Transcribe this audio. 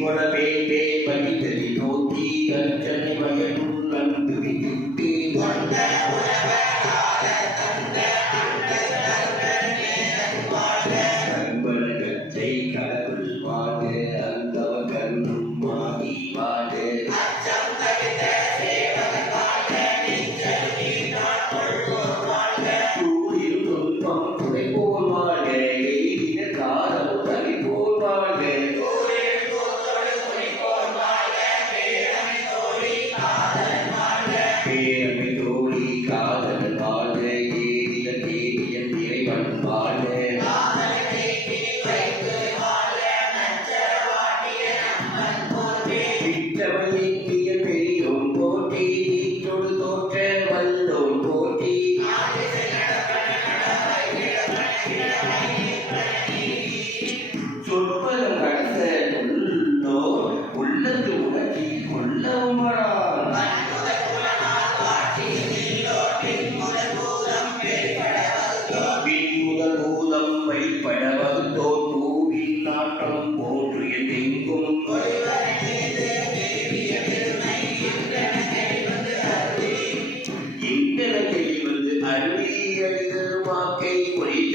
கொலபே பே பதித்ததி நோக்கி கஞ்சனை வயதுள் வந்து விட்டு தொண்ட உறவே வாழ்க